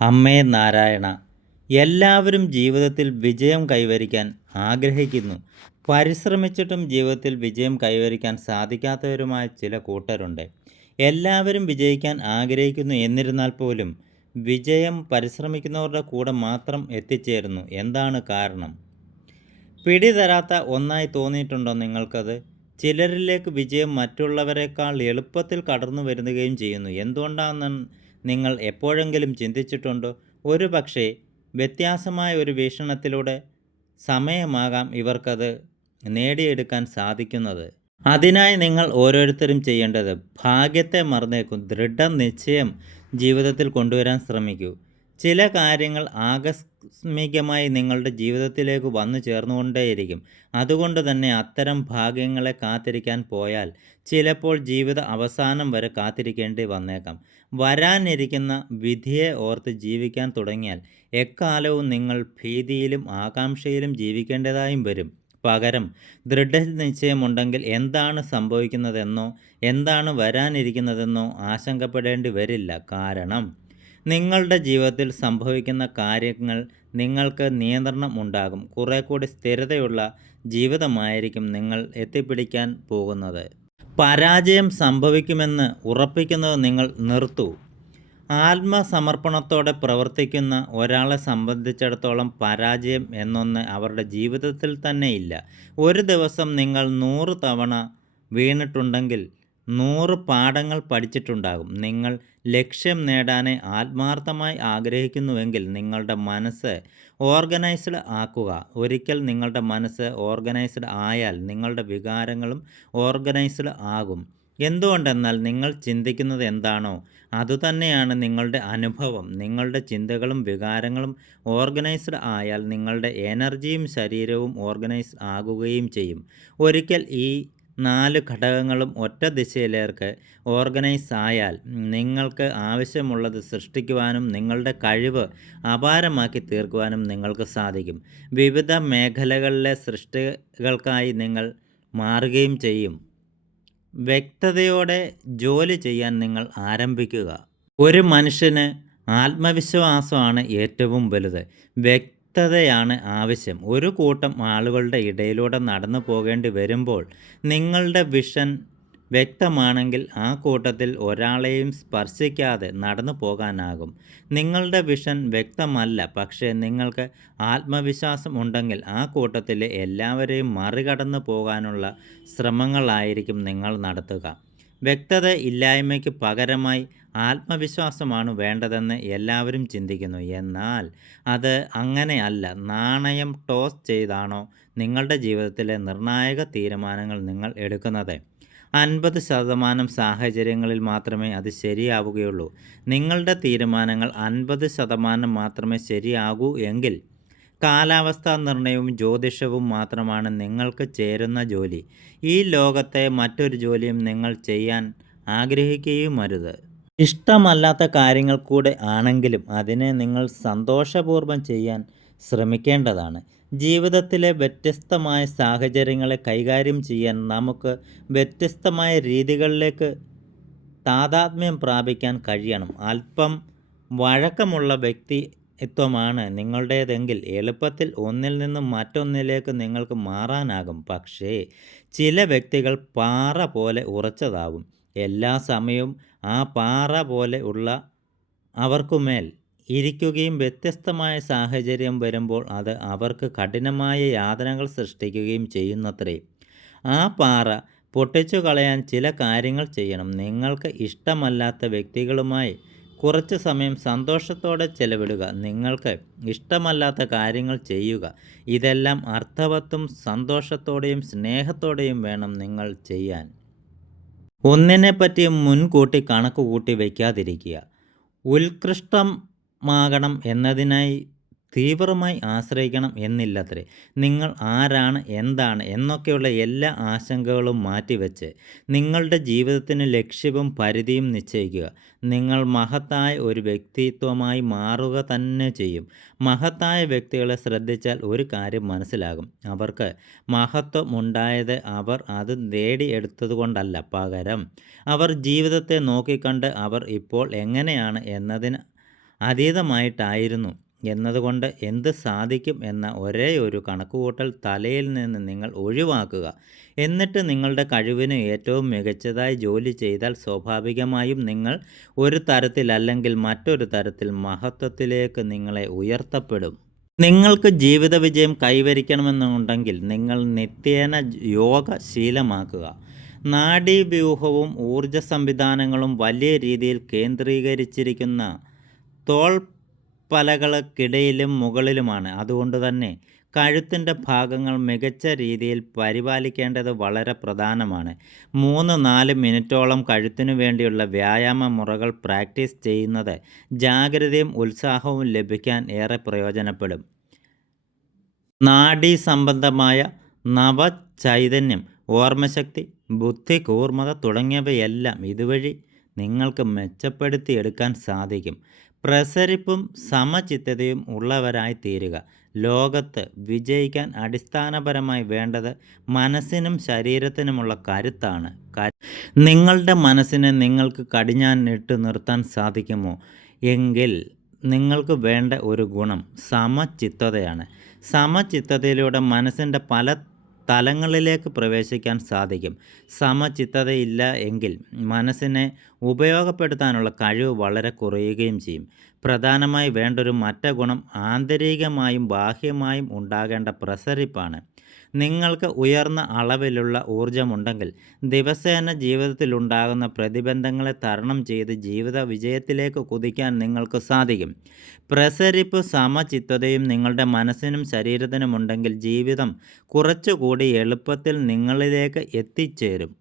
അമ്മേ നാരായണ എല്ലാവരും ജീവിതത്തിൽ വിജയം കൈവരിക്കാൻ ആഗ്രഹിക്കുന്നു. പരിശ്രമിച്ചിട്ടും ജീവിതത്തിൽ വിജയം കൈവരിക്കാൻ സാധിക്കാത്തവരുമായ ചില കൂട്ടരുണ്ട്. എല്ലാവരും വിജയിക്കാൻ ആഗ്രഹിക്കുന്നു എന്നിരുന്നാൽ പോലും വിജയം പരിശ്രമിക്കുന്നവരുടെ കൂടെ മാത്രം എത്തിച്ചേരുന്നു. എന്താണ് കാരണം? പിടിതരാത്ത ഒന്നായി തോന്നിയിട്ടുണ്ടോ നിങ്ങൾക്കത്? ചിലരിലേക്ക് വിജയം മറ്റുള്ളവരെക്കാൾ എളുപ്പത്തിൽ കടന്നു വരുന്നുകയും ചെയ്യുന്നു. എന്തുകൊണ്ടാണെന്ന് നിങ്ങൾ എപ്പോഴെങ്കിലും ചിന്തിച്ചിട്ടുണ്ടോ? ഒരു പക്ഷേ വ്യത്യാസമായ ഒരു വീക്ഷണത്തിലൂടെ സമയമാകാം ഇവർക്കത് നേടിയെടുക്കാൻ സാധിക്കുന്നത്. അതിനായി നിങ്ങൾ ഓരോരുത്തരും ചെയ്യേണ്ടത് ഭാഗ്യത്തെ മറന്നേക്കും ദൃഢനിശ്ചയം ജീവിതത്തിൽ കൊണ്ടുവരാൻ ശ്രമിക്കൂ. ചില കാര്യങ്ങൾ ആകസ്മികമായി നിങ്ങളുടെ ജീവിതത്തിലേക്ക് വന്നു ചേർന്നുകൊണ്ടേയിരിക്കും. അതുകൊണ്ട് തന്നെ അത്തരം ഭാഗ്യങ്ങളെ കാത്തിരിക്കാൻ പോയാൽ ചിലപ്പോൾ ജീവിത അവസാനം വരെ കാത്തിരിക്കേണ്ടി വന്നേക്കാം. വരാനിരിക്കുന്ന വിധിയെ ഓർത്ത് ജീവിക്കാൻ തുടങ്ങിയാൽ എക്കാലവും നിങ്ങൾ ഭീതിയിലും ആകാംക്ഷയിലും ജീവിക്കേണ്ടതായും വരും. പകരം ദൃഢനിശ്ചയമുണ്ടെങ്കിൽ എന്താണ് സംഭവിക്കുന്നതെന്നോ എന്താണ് വരാനിരിക്കുന്നതെന്നോ ആശങ്കപ്പെടേണ്ടി വരില്ല. കാരണം നിങ്ങളുടെ ജീവിതത്തിൽ സംഭവിക്കുന്ന കാര്യങ്ങൾ നിങ്ങൾക്ക് നിയന്ത്രണം ഉണ്ടാകും. കുറേ കൂടി സ്ഥിരതയുള്ള ജീവിതമായിരിക്കും നിങ്ങൾ എത്തിപ്പിടിക്കാൻ പോകുന്നത്. പരാജയം സംഭവിക്കുമെന്ന് ഉറപ്പിക്കുന്നത് നിങ്ങൾ നിർത്തൂ. ആത്മസമർപ്പണത്തോടെ പ്രവർത്തിക്കുന്ന ഒരാളെ സംബന്ധിച്ചിടത്തോളം പരാജയം എന്നൊന്ന് അവരുടെ ജീവിതത്തിൽ തന്നെ ഇല്ല. ഒരു ദിവസം നിങ്ങൾ നൂറ് തവണ വീണിട്ടുണ്ടെങ്കിൽ നൂറ് പാഠങ്ങൾ പഠിച്ചിട്ടുണ്ടാകും. നിങ്ങൾ ലക്ഷ്യം നേടാനെ ആത്മാർത്ഥമായി ആഗ്രഹിക്കുന്നുവെങ്കിൽ നിങ്ങളുടെ മനസ്സ് ഓർഗനൈസ്ഡ് ആക്കുക. ഒരിക്കൽ നിങ്ങളുടെ മനസ്സ് ഓർഗനൈസ്ഡ് ആയാൽ നിങ്ങളുടെ വികാരങ്ങളും ഓർഗനൈസ്ഡ് ആകും. എന്തുകൊണ്ടെന്നാൽ നിങ്ങൾ ചിന്തിക്കുന്നത് എന്താണോ അതുതന്നെയാണ് നിങ്ങളുടെ അനുഭവം. നിങ്ങളുടെ ചിന്തകളും വികാരങ്ങളും ഓർഗനൈസ്ഡ് ആയാൽ നിങ്ങളുടെ എനർജിയും ശരീരവും ഓർഗനൈസ് ആകുകയും ചെയ്യും. ഒരിക്കൽ ഈ നാല് ഘടകങ്ങളും ഒറ്റ ദിശയിലേക്ക് ഓർഗനൈസ് ആയാൽ നിങ്ങൾക്ക് ആവശ്യമുള്ളത് സൃഷ്ടിക്കുവാനും നിങ്ങളുടെ കഴിവ് അപാരമാക്കി തീർക്കുവാനും നിങ്ങൾക്ക് സാധിക്കും. വിവിധ മേഖലകളിലെ സൃഷ്ടികൾക്കായി നിങ്ങൾ മാറുകയും ചെയ്യും. വ്യക്തതയോടെ ജോലി ചെയ്യാൻ നിങ്ങൾ ആരംഭിക്കുക. ഒരു മനുഷ്യന് ആത്മവിശ്വാസമാണ് ഏറ്റവും വലുത്. വ്യക്തതയാണ് ആവശ്യം. ഒരു കൂട്ടം ആളുകളുടെ ഇടയിലൂടെ നടന്നു പോകേണ്ടി വരുമ്പോൾ നിങ്ങളുടെ വിഷൻ വ്യക്തമാണെങ്കിൽ ആ കൂട്ടത്തിൽ ഒരാളെയും സ്പർശിക്കാതെ നടന്നു പോകാനാകും. നിങ്ങളുടെ വിഷൻ വ്യക്തമല്ല പക്ഷേ നിങ്ങൾക്ക് ആത്മവിശ്വാസം ഉണ്ടെങ്കിൽ ആ കൂട്ടത്തിലെ എല്ലാവരെയും മറികടന്നു പോകാനുള്ള ശ്രമങ്ങളായിരിക്കും നിങ്ങൾ നടത്തുക. വ്യക്തത ഇല്ലായ്മയ്ക്ക് പകരമായി ആത്മവിശ്വാസമാണ് വേണ്ടതെന്ന് എല്ലാവരും ചിന്തിക്കുന്നു. എന്നാൽ അത് അങ്ങനെയല്ല. നാണയം ടോസ് ചെയ്താണോ നിങ്ങളുടെ ജീവിതത്തിലെ നിർണായക തീരുമാനങ്ങൾ നിങ്ങൾ എടുക്കുന്നത്? അൻപത് ശതമാനം സാഹചര്യങ്ങളിൽ മാത്രമേ അത് ശരിയാവുകയുള്ളൂ. നിങ്ങളുടെ തീരുമാനങ്ങൾ അൻപത് ശതമാനം മാത്രമേ ശരിയാകൂ എങ്കിൽ കാലാവസ്ഥാ നിർണയവും ജ്യോതിഷവും മാത്രമാണ് നിങ്ങൾക്ക് ചേരുന്ന ജോലി. ഈ ലോകത്തെ മറ്റൊരു ജോലിയും നിങ്ങൾ ചെയ്യാൻ ആഗ്രഹിക്കുകയും അരുത് ഇഷ്ടമല്ലാത്ത കാര്യങ്ങൾ കൂടെ ആണെങ്കിലും അതിനെ നിങ്ങൾ സന്തോഷപൂർവം ചെയ്യാൻ ശ്രമിക്കേണ്ടതാണ്. ജീവിതത്തിലെ വ്യത്യസ്തമായ സാഹചര്യങ്ങളെ കൈകാര്യം ചെയ്യാൻ നമുക്ക് വ്യത്യസ്തമായ രീതികളിലേക്ക് താതാത്മ്യം പ്രാപിക്കാൻ കഴിയണം. അല്പം വഴക്കമുള്ള വ്യക്തിത്വമാണ് നിങ്ങളുടേതെങ്കിൽ എളുപ്പത്തിൽ ഒന്നിൽ നിന്നും മറ്റൊന്നിലേക്ക് നിങ്ങൾക്ക് മാറാനാകും. പക്ഷേ ചില വ്യക്തികൾ പാറ പോലെ ഉറച്ചതാവും. എല്ലാ സമയവും ആ പാറ പോലെ ഉള്ള അവർക്കുമേൽ ഇരിക്കുകയും വ്യത്യസ്തമായ സാഹചര്യം വരുമ്പോൾ അത് അവർക്ക് കഠിനമായ യാതനകൾ സൃഷ്ടിക്കുകയും ചെയ്യുന്നത്രേ. ആ പാറ പൊട്ടിച്ചു കളയാൻ ചില കാര്യങ്ങൾ ചെയ്യണം. നിങ്ങൾക്ക് ഇഷ്ടമല്ലാത്ത വ്യക്തികളുമായി കുറച്ച് സമയം സന്തോഷത്തോടെ ചെലവിടുക. നിങ്ങൾക്ക് ഇഷ്ടമല്ലാത്ത കാര്യങ്ങൾ ചെയ്യുക. ഇതെല്ലാം അർത്ഥവത്തും സന്തോഷത്തോടെയും സ്നേഹത്തോടെയും വേണം നിങ്ങൾ ചെയ്യാൻ. ഒന്നിനെപ്പറ്റിയും മുൻകൂട്ടി കണക്ക് കൂട്ടി വയ്ക്കാതിരിക്കുക. ഉത്കൃഷ്ടമാകണം എന്നതിനായി തീവ്രമായി ആശ്രയിക്കണം എന്നില്ലത്രേ. നിങ്ങൾ ആരാണ് എന്താണ് എന്നൊക്കെയുള്ള എല്ലാ ആശങ്കകളും മാറ്റിവെച്ച് നിങ്ങളുടെ ജീവിതത്തിന് ലക്ഷ്യവും പരിധിയും നിശ്ചയിക്കുക. നിങ്ങൾ മഹത്തായ ഒരു വ്യക്തിത്വമായി മാറുക തന്നെ ചെയ്യും. മഹത്തായ വ്യക്തികളെ ശ്രദ്ധിച്ചാൽ ഒരു കാര്യം മനസ്സിലാകും. അവർക്ക് മഹത്വം ഉണ്ടായത് അവർ അത് നേടിയെടുത്തതുകൊണ്ടല്ല. പകരം അവർ ജീവിതത്തെ നോക്കിക്കണ്ട് അവർ ഇപ്പോൾ എങ്ങനെയാണ് എന്നതിന് അതീതമായിട്ടായിരുന്നു. എന്നതുകൊണ്ട് എന്ത് സാധിക്കും എന്ന ഒരേ ഒരു കണക്കുകൂട്ടൽ തലയിൽ നിന്ന് നിങ്ങൾ ഒഴിവാക്കുക. എന്നിട്ട് നിങ്ങളുടെ കഴിവിന് ഏറ്റവും മികച്ചതായി ജോലി ചെയ്താൽ സ്വാഭാവികമായും നിങ്ങൾ ഒരു തരത്തിൽ അല്ലെങ്കിൽ മറ്റൊരു തരത്തിൽ മഹത്വത്തിലേക്ക് നിങ്ങളെ ഉയർത്തപ്പെടും. നിങ്ങൾക്ക് ജീവിത വിജയം കൈവരിക്കണമെന്നുണ്ടെങ്കിൽ നിങ്ങൾ നിത്യേന യോഗ ശീലമാക്കുക. നാഡീവ്യൂഹവും ഊർജസംവിധാനങ്ങളും വലിയ രീതിയിൽ കേന്ദ്രീകരിച്ചിരിക്കുന്ന തോൾപ്പലകൾക്കിടയിലും മുകളിലുമാണ്. അതുകൊണ്ട് തന്നെ കഴുത്തിന്റെ ഭാഗങ്ങൾ മികച്ച രീതിയിൽ പരിപാലിക്കേണ്ടത് വളരെ പ്രധാനമാണ്. മൂന്ന് നാല് മിനിറ്റോളം കഴുത്തിനു വേണ്ടിയുള്ള വ്യായാമ മുറകൾ പ്രാക്ടീസ് ചെയ്യുന്നത് ജാഗ്രതയും ഉത്സാഹവും ലഭിക്കാൻ ഏറെ പ്രയോജനപ്പെടും. നാഡീ സംബന്ധമായ നവചൈതന്യം, ഓർമ്മശക്തി, ബുദ്ധി കൂർമ്മത തുടങ്ങിയവയെല്ലാം ഇതുവഴി നിങ്ങൾക്ക് മെച്ചപ്പെടുത്തിയെടുക്കാൻ സാധിക്കും. പ്രസരിപ്പും സമചിത്തതയും ഉള്ളവരായി തീരുക ലോകത്ത് വിജയിക്കാൻ അടിസ്ഥാനപരമായി വേണ്ടത് മനസ്സിനും ശരീരത്തിനുമുള്ള കരുത്താണ്. നിങ്ങളുടെ മനസ്സിനെ നിങ്ങൾക്ക് കടിഞ്ഞാൻ ഇട്ട് നിർത്താൻ സാധിക്കുമോ? എങ്കിൽ നിങ്ങൾക്ക് വേണ്ട ഒരു ഗുണം സമചിത്തതയാണ്. സമചിത്തതയിലൂടെ മനസ്സിന്റെ പല തലങ്ങളിലേക്ക് പ്രവേശിക്കാൻ സാധിക്കും. സമചിത്തതയില്ല എങ്കിൽ മനസ്സിനെ ഉപയോഗപ്പെടുത്താനുള്ള കഴിവ് വളരെ കുറയുകയും ചെയ്യും. പ്രധാനമായി വേണ്ടൊരു മറ്റ ഗുണം ആന്തരികമായും ബാഹ്യമായും ഉണ്ടാകേണ്ട പ്രസരിപ്പാണ്. നിങ്ങൾക്ക് ഉയർന്ന അളവിലുള്ള ഊർജമുണ്ടെങ്കിൽ ദിവസേന ജീവിതത്തിലുണ്ടാകുന്ന പ്രതിബന്ധങ്ങളെ തരണം ചെയ്ത് ജീവിത വിജയത്തിലേക്ക് കുതിക്കാൻ നിങ്ങൾക്ക് സാധിക്കും. പ്രസരിപ്പ് സമചിത്തതയും നിങ്ങളുടെ മനസ്സിനും ശരീരത്തിനുമുണ്ടെങ്കിൽ ജീവിതം കുറച്ചുകൂടി എളുപ്പത്തിൽ നിങ്ങളിലേക്ക് എത്തിച്ചേരും.